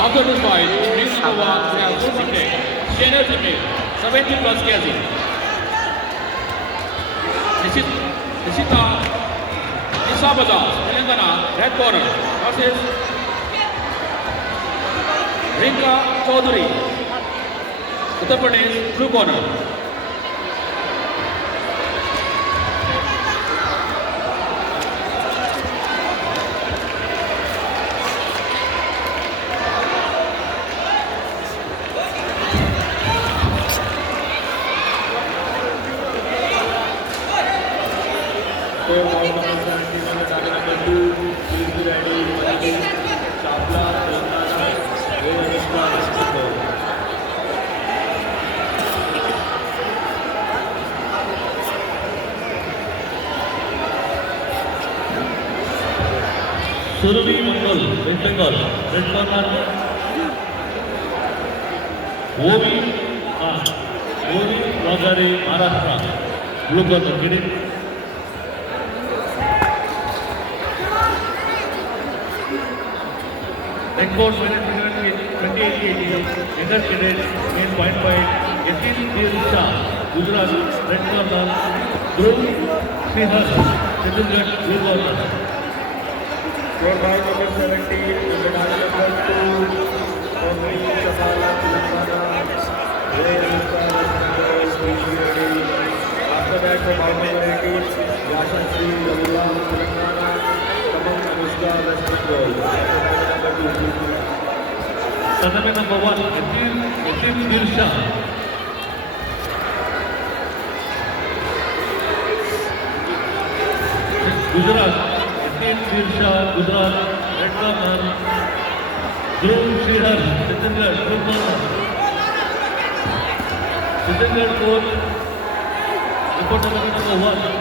After this fight, ring number 1 we have two teammates, senior teammate, 70 plus kg. Nishita Bajaj, Telangana, red corner versus Rinka Chaudhary, Uttar Pradesh, blue corner. Surabhi Mandal, West Bengal, red corner. Ovi Wagare, Maharashtra, blue corner. Kidding. Red court winner 28-80. Younger cadet, main point fight. Yatin Dir Shah, Gujarat, red corner. Dhruv Srihar, Chhattisgarh, blue corner. Your fight number 70, medal number 2, Omri Chapala, Telangana, after that, for bout number 18, Yasha Sri, Ravula, Telangana, Tamam Anushka, West Bengal. Tournament number 1, Yatin Dir Shah. Gujarat, Yatin Dir Shah, Gujarat, red corner. Dhruv Srihar, Chhattisgarh, blue corner. Chhattisgarh coach, report number 1.